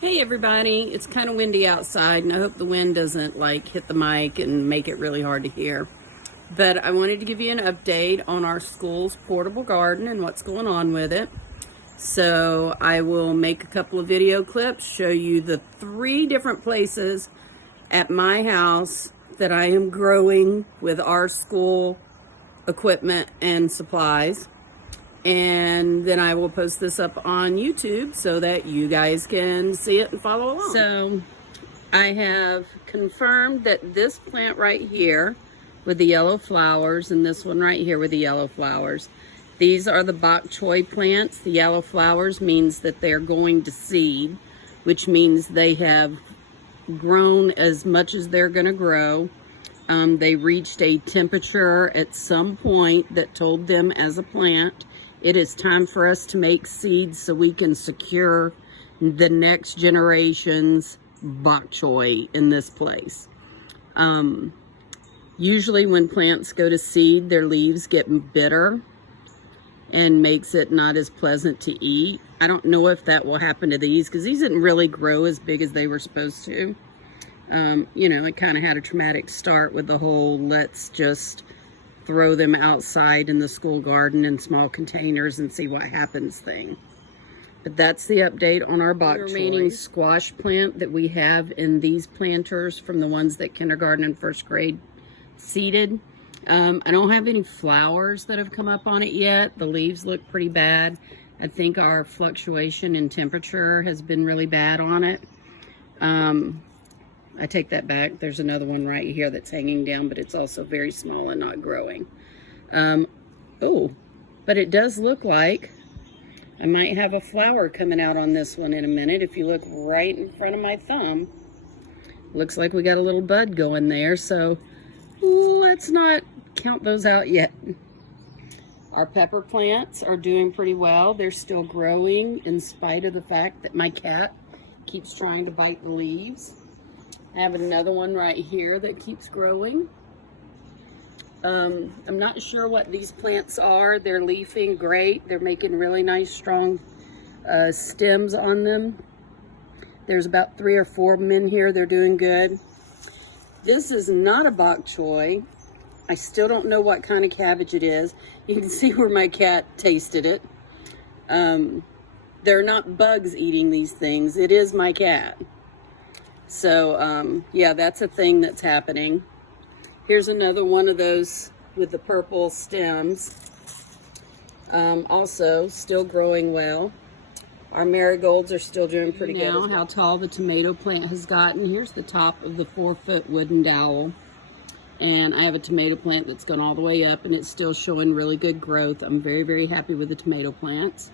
Hey everybody, it's kind of windy outside and I hope the wind doesn't like hit the mic and make it really hard to hear. But I wanted to give you an update on our school's portable garden and what's going on with it. So I will make a couple of video clips, show you the 3 different places at my house that I am growing with our school equipment and supplies. And then I will post this up on YouTube so that you guys can see it and follow along. So I have confirmed that this plant right here with the yellow flowers and this one right here with the yellow flowers, these are the bok choy plants. The yellow flowers means that they're going to seed, which means they have grown as much as they're going to grow. They reached a temperature at some point that told them as a plant it is time for us to make seeds so we can secure the next generation's bok choy in this place. Usually when plants go to seed, their leaves get bitter and makes it not as pleasant to eat. I don't know if that will happen to these because these didn't really grow as big as they were supposed to. You know, it kind of had a traumatic start with the whole let's just throw them outside in the school garden in small containers and see what happens thing. But that's the update on our bok choy. The remaining squash plant that we have in these planters from the ones that kindergarten and first grade seeded. I don't have any flowers that have come up on it yet. The leaves look pretty bad. I think our fluctuation in temperature has been really bad on it. I take that back. There's another one right here that's hanging down, but it's also very small and not growing. Oh, but it does look like I might have a flower coming out on this one in a minute. If you look right in front of my thumb, looks like we got a little bud going there. So let's not count those out yet. Our pepper plants are doing pretty well. They're still growing in spite of the fact that my cat keeps trying to bite the leaves. I have another one right here that keeps growing. I'm not sure what these plants are. They're leafing great. They're making really nice, strong stems on them. There's about 3 or 4 of them in here. They're doing good. This is not a bok choy. I still don't know what kind of cabbage it is. You can see where my cat tasted it. They're not bugs eating these things. It is my cat. So, yeah, that's a thing that's happening. Here's another one of those with the purple stems. Also, still growing well. Our marigolds are still doing pretty good. Now, how tall the tomato plant has gotten. Here's the top of the 4-foot wooden dowel. And I have a tomato plant that's gone all the way up, and it's still showing really good growth. I'm very, very happy with the tomato plants.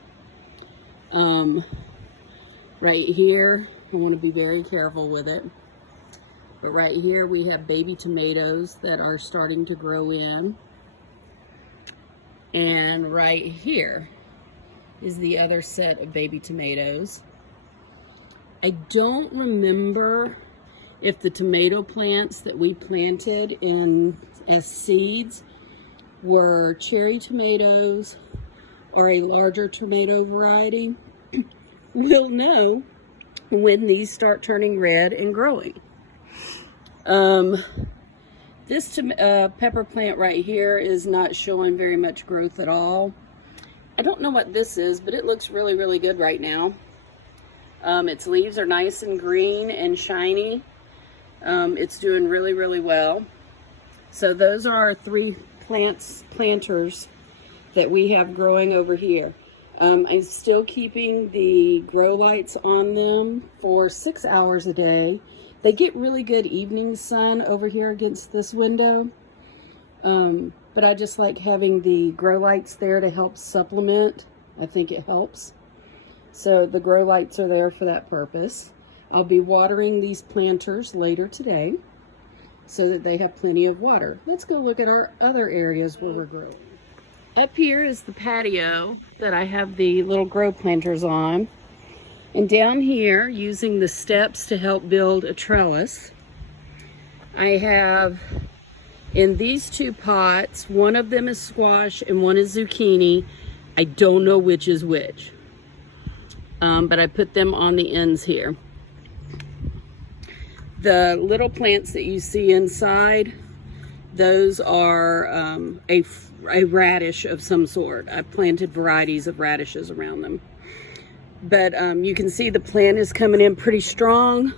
Right here, I want to be very careful with it. But right here we have baby tomatoes that are starting to grow in. And right here is the other set of baby tomatoes. I don't remember if the tomato plants that we planted in as seeds were cherry tomatoes or a larger tomato variety. We'll know when these start turning red and growing. This pepper plant right here is not showing very much growth at all. I don't know what this is, but it looks really, really good right now. Its leaves are nice and green and shiny. It's doing really, really well. So those are our 3 planters that we have growing over here. I'm still keeping the grow lights on them for 6 hours a day. They get really good evening sun over here against this window. But I just like having the grow lights there to help supplement. I think it helps. So the grow lights are there for that purpose. I'll be watering these planters later today so that they have plenty of water. Let's go look at our other areas where we're growing. Up here is the patio that I have the little grow planters on. And down here, using the steps to help build a trellis, I have in these 2 pots, one of them is squash and one is zucchini. I don't know which is which. But I put them on the ends here. The little plants that you see inside, those are a radish of some sort. I've planted varieties of radishes around them. But you can see the plant is coming in pretty strong.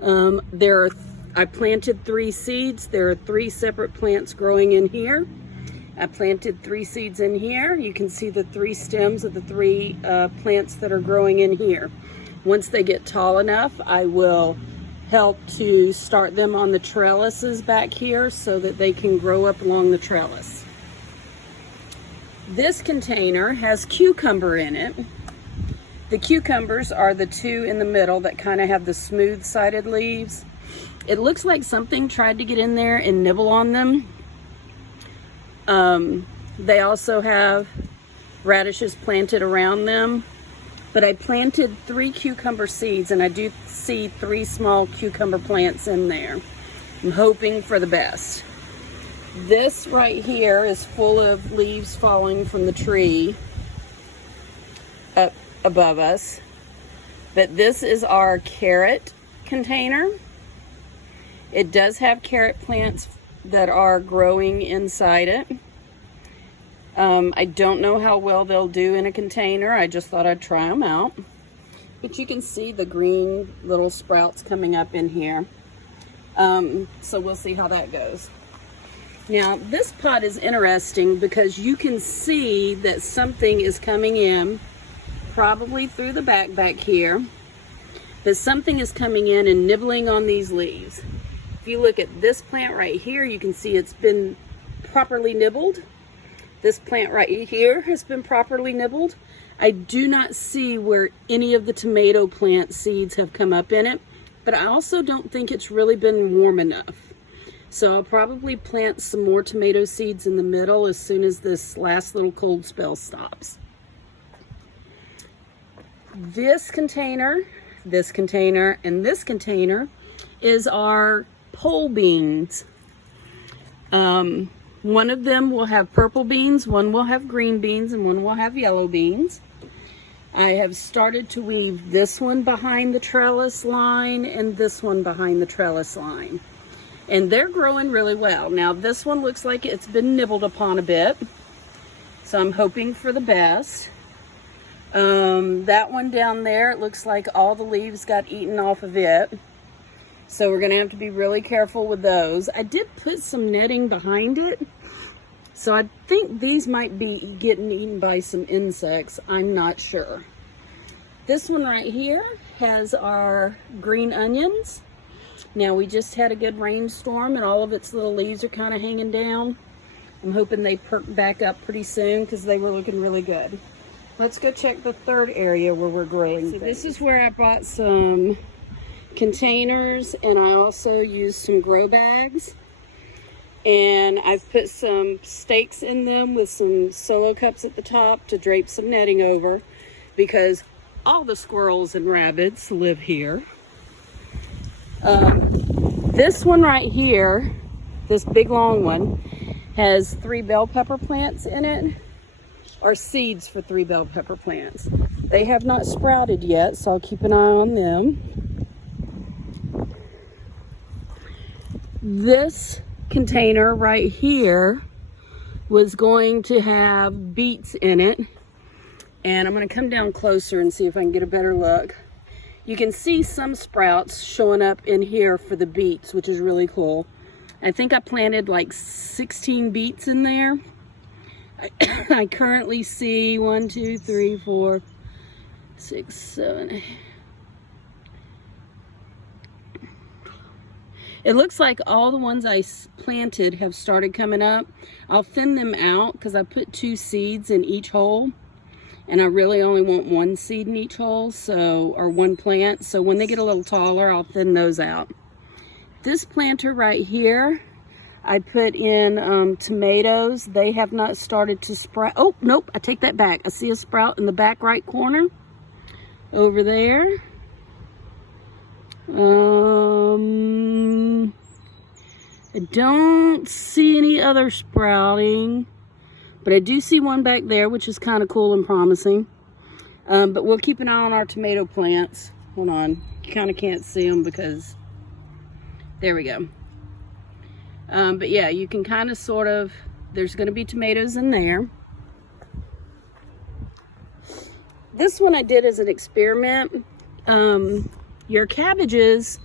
I planted 3 seeds. There are 3 separate plants growing in here. I planted 3 seeds in here. You can see the 3 stems of the 3 plants that are growing in here. Once they get tall enough, I will help to start them on the trellises back here so that they can grow up along the trellis. This container has cucumber in it. The cucumbers are the 2 in the middle that kind of have the smooth-sided leaves. It looks like something tried to get in there and nibble on them. They also have radishes planted around them. But I planted 3 cucumber seeds, and I do see 3 small cucumber plants in there. I'm hoping for the best. This right here is full of leaves falling from the tree up above us. But this is our carrot container. It does have carrot plants that are growing inside it. I don't know how well they'll do in a container. I just thought I'd try them out. But you can see the green little sprouts coming up in here. So we'll see how that goes. Now, this pot is interesting because you can see that something is coming in, probably through the back here. That something is coming in and nibbling on these leaves. If you look at this plant right here, you can see it's been properly nibbled. This plant right here has been properly nibbled. I do not see where any of the tomato plant seeds have come up in it, but I also don't think it's really been warm enough. So I'll probably plant some more tomato seeds in the middle as soon as this last little cold spell stops. This container, and this container is our pole beans. One of them will have purple beans, one will have green beans, and one will have yellow beans. I have started to weave this one behind the trellis line and this one behind the trellis line. And they're growing really well. Now this one looks like it's been nibbled upon a bit, so I'm hoping for the best. That one down there, it looks like all the leaves got eaten off of it. So we're going to have to be really careful with those. I did put some netting behind it. So I think these might be getting eaten by some insects. I'm not sure. This one right here has our green onions. Now we just had a good rainstorm and all of its little leaves are kind of hanging down. I'm hoping they perk back up pretty soon because they were looking really good. Let's go check the third area where we're growing. So this is where I bought some containers, and I also used some grow bags, and I've put some stakes in them with some solo cups at the top to drape some netting over because all the squirrels and rabbits live here. This one right here, this big long one, has 3 bell pepper plants in it, or seeds for 3 bell pepper plants. They have not sprouted yet, so I'll keep an eye on them. This container right here was going to have beets in it, and I'm going to come down closer and see if I can get a better look. You can see some sprouts showing up in here for the beets, which is really cool. I think I planted like 16 beets in there. I currently see 1, 2, 3, 4, 6, 7. It looks like all the ones I planted have started coming up. I'll thin them out because I put 2 seeds in each hole, and I really only want 1 seed in each hole, or 1 plant. So when they get a little taller, I'll thin those out. This planter right here, I put in tomatoes. They have not started to sprout. Oh, nope, I take that back. I see a sprout in the back right corner over there. I don't see any other sprouting, but I do see one back there, which is kind of cool and promising. But we'll keep an eye on our tomato plants. Hold on, you kind of can't see them because There we go. But yeah, you can kind of sort of, there's going to be tomatoes in there. This one I did as an experiment. Your cabbages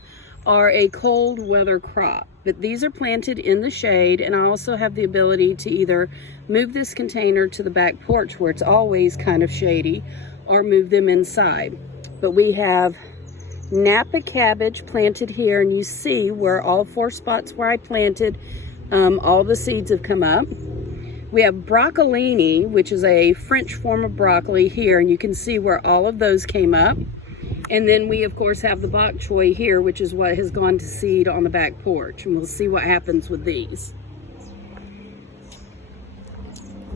are a cold weather crop, but these are planted in the shade, and I also have the ability to either move this container to the back porch where it's always kind of shady, or move them inside. But we have Napa cabbage planted here, and you see where all 4 spots where I planted, all the seeds have come up. We have broccolini, which is a French form of broccoli here, and you can see where all of those came up. And then we of course have the bok choy here, which is what has gone to seed on the back porch, and we'll see what happens with these.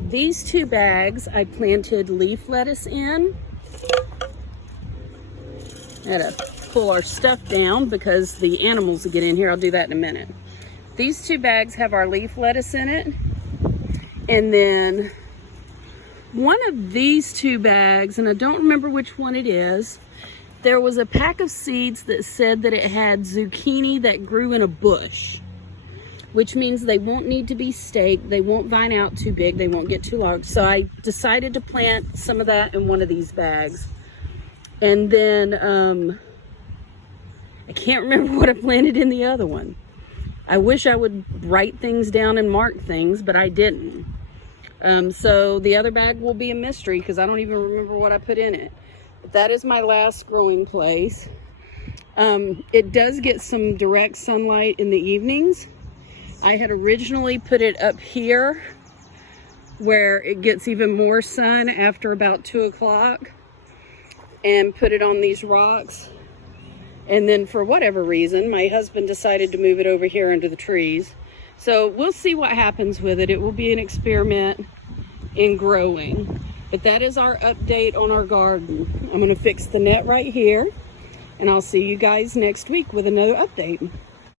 These 2 bags I planted leaf lettuce in. I had to pull our stuff down because the animals will get in here. I'll do that in a minute. These 2 bags have our leaf lettuce in it. And then one of these 2 bags, and I don't remember which one it is, there was a pack of seeds that said that it had zucchini that grew in a bush, which means they won't need to be staked, they won't vine out too big, they won't get too large. So I decided to plant some of that in one of these bags. And then I can't remember what I planted in the other one. I wish I would write things down and mark things, but I didn't. So the other bag will be a mystery because I don't even remember what I put in it. But that is my last growing place. It does get some direct sunlight in the evenings. I had originally put it up here where it gets even more sun after about 2 o'clock, and put it on these rocks. And then for whatever reason, my husband decided to move it over here under the trees. So we'll see what happens with it. It will be an experiment in growing. But that is our update on our garden. I'm going to fix the net right here, and I'll see you guys next week with another update.